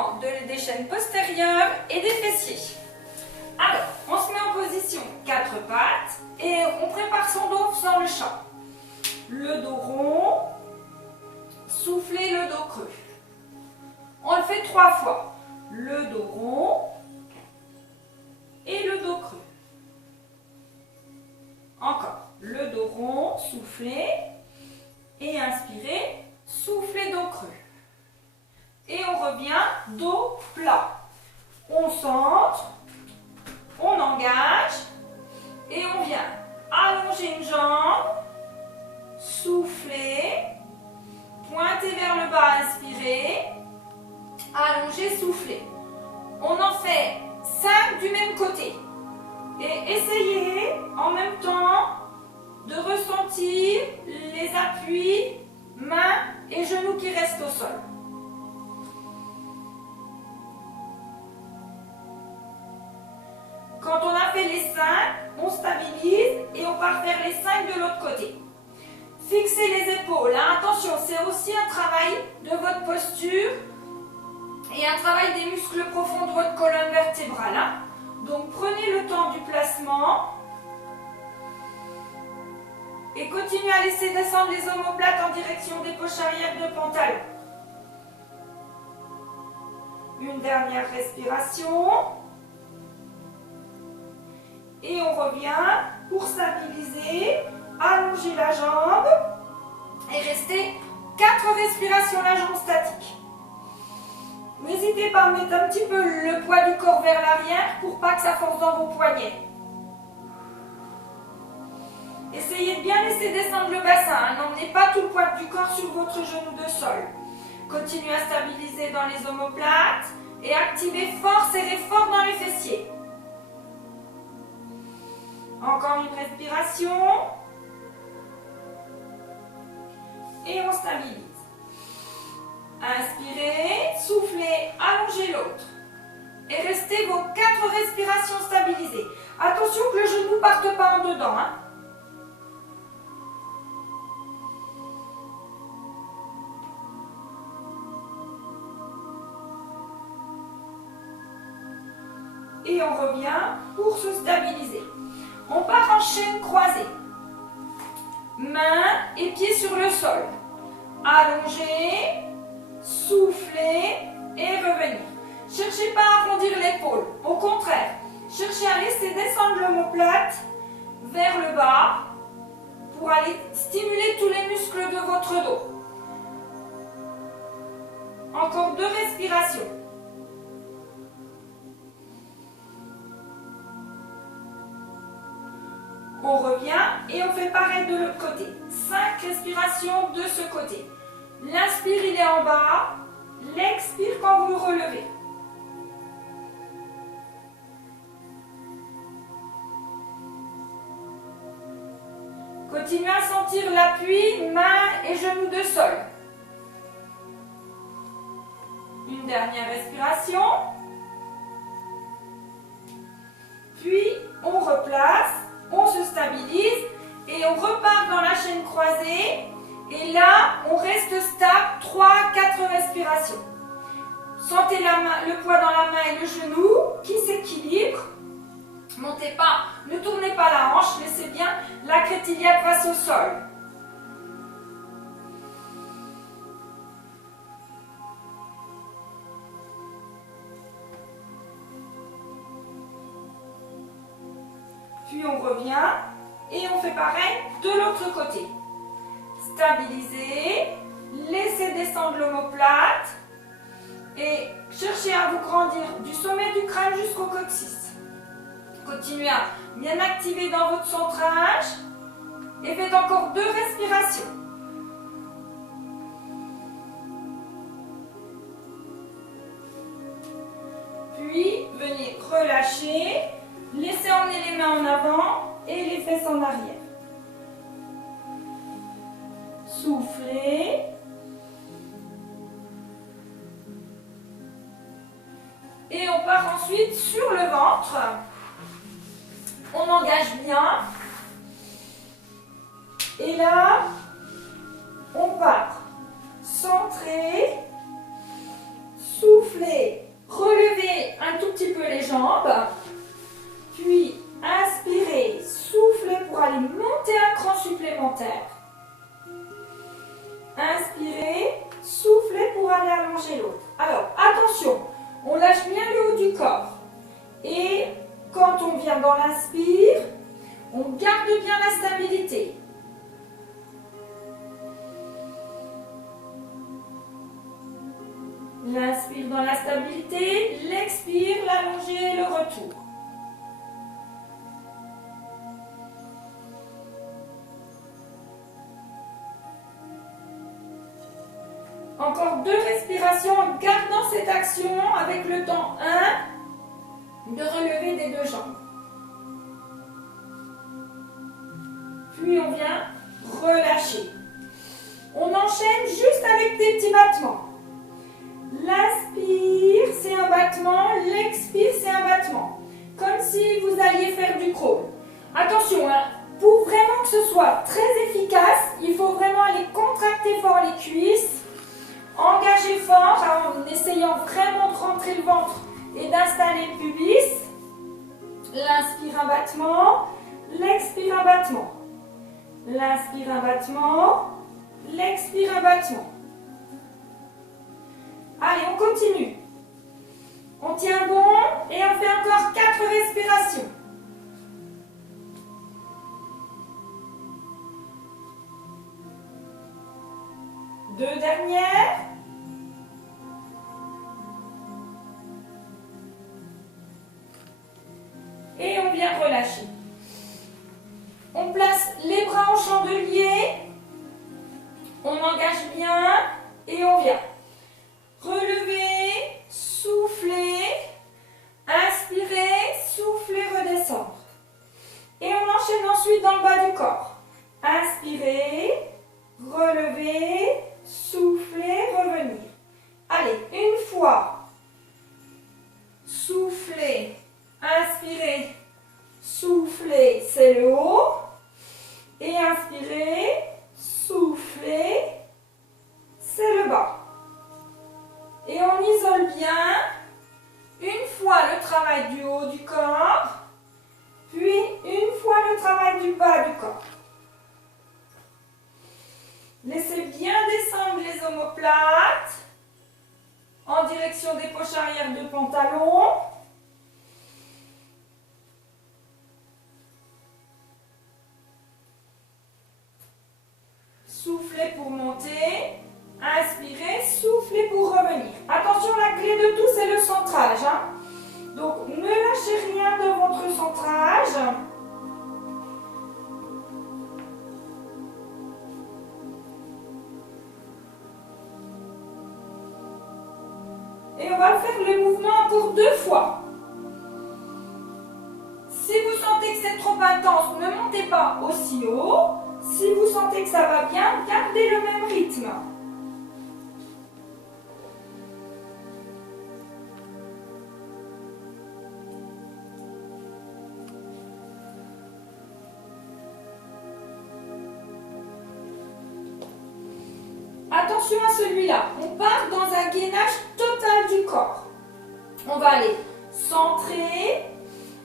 mouvement des chaînes postérieures et des fessiers. Alors, on se met en position 4 pattes et on prépare son dos en faisant le chant. Le dos rond, souffler le dos creux. On le fait 3 fois. Le dos rond et le dos creux. Encore. Le dos rond, souffler et inspirer, souffler dos creux. Et on revient dos plat. On centre, on engage et on vient allonger une jambe, souffler, pointer vers le bas, inspirer, allonger, souffler. On en fait 5 du même côté. Et essayez en même temps de ressentir les appuis, mains et genoux qui restent au sol. Quand on a fait les 5, on stabilise et on part faire les 5 de l'autre côté. Fixez les épaules. Hein. Attention, c'est aussi un travail de votre posture et un travail des muscles profonds de votre colonne vertébrale. Hein. Donc prenez le temps du placement et continuez à laisser descendre les omoplates en direction des poches arrière de pantalon. Une dernière respiration. Et on revient pour stabiliser, allonger la jambe et rester 4 respirations la jambe statique. N'hésitez pas à mettre un petit peu le poids du corps vers l'arrière pour pas que ça force dans vos poignets. Essayez de bien laisser descendre le bassin, hein. N'emmenez pas tout le poids du corps sur votre genou de sol. Continuez à stabiliser dans les omoplates et activez fort, serrez fort dans les fessiers. Encore une respiration. Et on stabilise. Inspirez, soufflez, allongez l'autre. Et restez vos 4 respirations stabilisées. Attention que le genou ne parte pas en dedans. Hein. Et on revient pour se stabiliser. On part en chaîne croisée. Mains et pieds sur le sol. Allongez, soufflez et revenir. Cherchez pas à arrondir l'épaule. Au contraire, cherchez à laisser descendre l'omoplate vers le bas pour aller stimuler tous les muscles de votre dos. Encore 2 respirations. On revient et on fait pareil de l'autre côté. 5 respirations de ce côté. L'inspire, il est en bas. L'expire quand vous le relevez. Continuez à sentir l'appui, mains et genoux de sol. Une dernière respiration. Puis, on replace. On se stabilise et on repart dans la chaîne croisée. Et là, on reste stable 3-4 respirations. Sentez le poids dans la main et le genou qui s'équilibre. Montez pas, ne tournez pas la hanche, laissez bien la crête iliaque face au sol. Puis on revient et on fait pareil de l'autre côté. Stabilisez, laissez descendre l'omoplate et cherchez à vous grandir du sommet du crâne jusqu'au coccyx. Continuez à bien activer dans votre centrage et faites encore 2 respirations. Puis venez relâcher. Laissez emmener les mains en avant et les fesses en arrière. Soufflez. Et on part ensuite sur le ventre. On engage bien. Et là, on part. Centré. Soufflez. L'inspire dans la stabilité, l'expire, l'allongé, le retour. Encore 2 respirations en gardant cette action avec le temps 1 de relever des 2 jambes. Puis on vient relâcher. On enchaîne juste avec des petits battements. L'inspire, c'est un battement. L'expire, c'est un battement. Comme si vous alliez faire du crawl. Attention, hein, pour vraiment que ce soit très efficace, il faut vraiment aller contracter fort les cuisses, engager fort en essayant vraiment de rentrer le ventre et d'installer le pubis. L'inspire, un battement. L'expire, un battement. L'inspire, un battement. L'expire, un battement. Allez, on continue. On tient bon et on fait encore 4 respirations. Deux dernières. Et on vient relâcher. On place les bras en chandelier. On engage bien et on vient. Relever, souffler, inspirer, souffler, redescendre. Et on enchaîne ensuite dans le bas du corps. Inspirer, relever, souffler, revenir. Allez, une fois. Souffler, inspirer, souffler, c'est le haut. Et inspirer, souffler, c'est le bas. Et on isole bien, une fois le travail du haut du corps, puis une fois le travail du bas du corps. Laissez bien descendre les omoplates en direction des poches arrière de pantalon. Soufflez pour monter. Inspirez, soufflez pour revenir. Attention, la clé de tout, c'est le centrage. Hein. Donc, ne lâchez rien de votre centrage. Et on va faire le mouvement encore 2 fois. Si vous sentez que c'est trop intense, ne montez pas aussi haut. Si vous sentez que ça va bien, gardez le même rythme. Attention à celui-là, on part dans un gainage total du corps. On va aller centrer,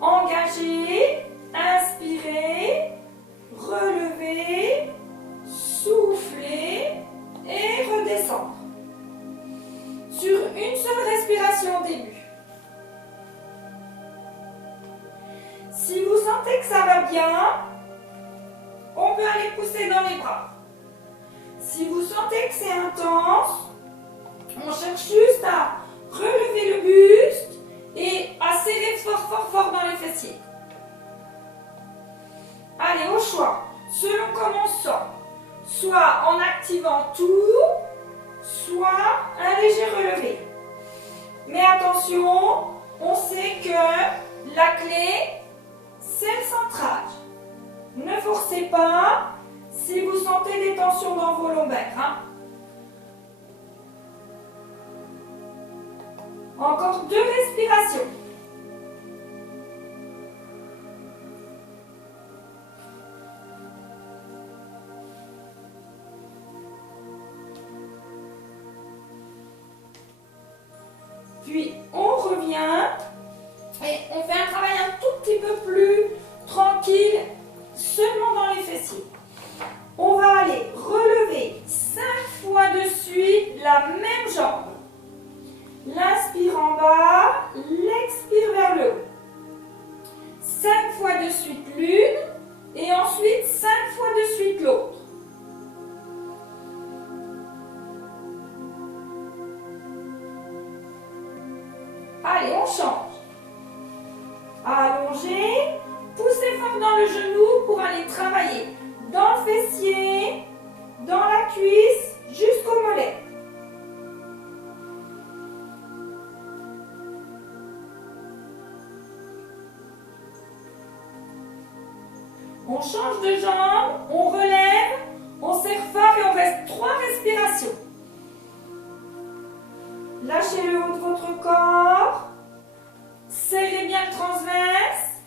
engager, inspirer, relever, souffler et redescendre. Sur une seule respiration au début. Si vous sentez que ça va bien, on peut aller pousser dans les bras. Si vous sentez que c'est intense, on cherche juste à relever le buste et à serrer fort dans les fessiers. Allez, au choix, selon comment on sent, soit en activant tout, soit un léger relevé. Mais attention, on sait que la clé, c'est le centrage. Ne forcez pas si vous sentez des tensions dans vos lombaires. Hein. Encore 2 respirations. Puis on revient et on fait un travail un tout petit peu plus tranquille, seulement dans les fessiers. On va aller relever 5 fois de suite la même jambe. L'inspire en bas, l'expire vers le haut. 5 fois de suite l'une et ensuite 5 fois de suite l'autre. Allez, on change. Allongez. Poussez fort dans le genou pour aller travailler dans le fessier, dans la cuisse, jusqu'au mollet. On change de jambe, on relève, on serre fort et on reste 3 respirations. Lâchez le haut de votre corps. Serrez bien le transverse.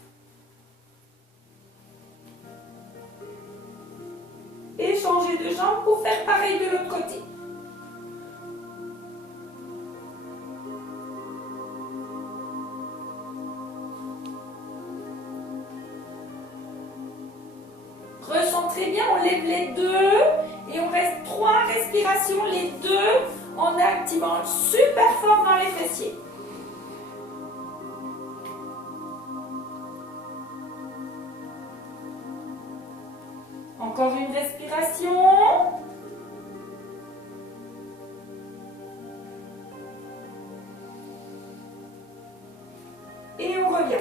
Et changez de jambe pour faire pareil de l'autre côté. Recentrez bien, on lève les deux et on reste 3 respirations, les deux en activant super fort dans les fessiers. Encore une respiration. Et on revient.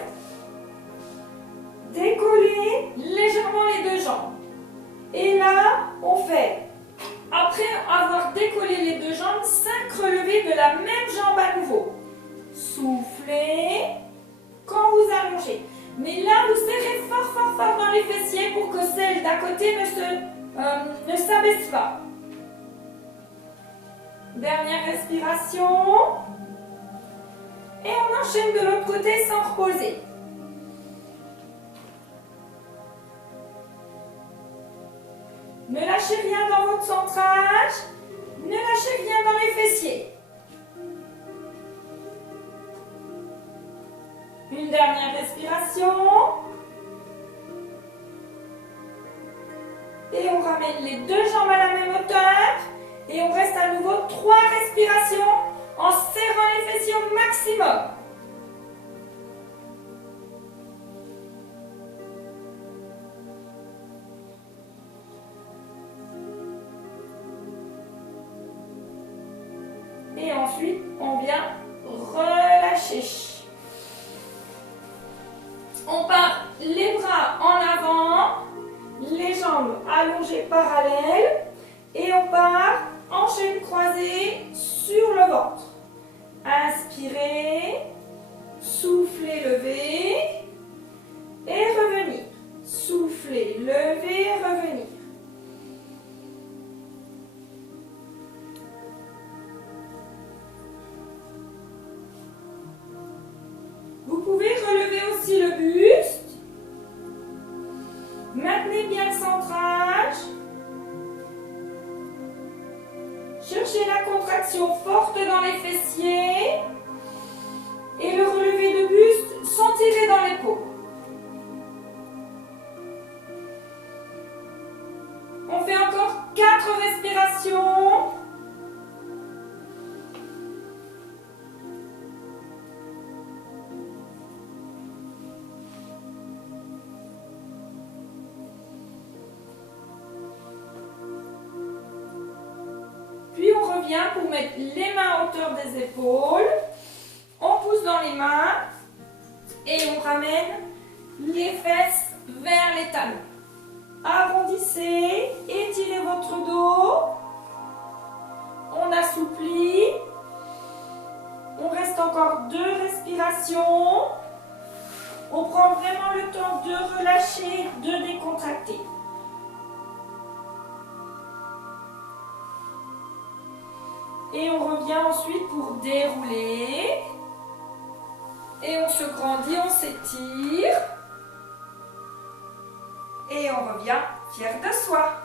Décollez légèrement les deux jambes. Et là, on fait, après avoir décollé les deux jambes, 5 relevés de la même jambe à nouveau. Soufflez quand vous allongez. Mais là, vous serrez fort, fort, fort dans les fessiers pour que celle d'à côté ne s'abaisse pas. Dernière respiration. Et on enchaîne de l'autre côté sans reposer. Ne lâchez rien dans votre centrage. Ne lâchez rien dans les fessiers. Une dernière respiration. Et on ramène les deux jambes à la même hauteur. Et on reste à nouveau 3 respirations en serrant les fessiers au maximum. Et ensuite, on vient relâcher. On part les bras en avant, les jambes allongées parallèles et on part en chaîne croisée sur le ventre. Inspirez, soufflez, levez et revenir. Soufflez, levez, revenir. Vous pouvez relever aussi le buste. Maintenez bien le centrage. Cherchez la contraction forte dans les fessiers. Et le relevé de buste sans tirer dans l'épaule. On fait encore 4 respirations. Pour mettre les mains à hauteur des épaules, on pousse dans les mains et on ramène les fesses vers les talons. Arrondissez, étirez votre dos, on assouplit, on reste encore 2 respirations, on prend vraiment le temps de relâcher, de décontracter. Et on revient ensuite pour dérouler. Et on se grandit, on s'étire. Et on revient fier de soi.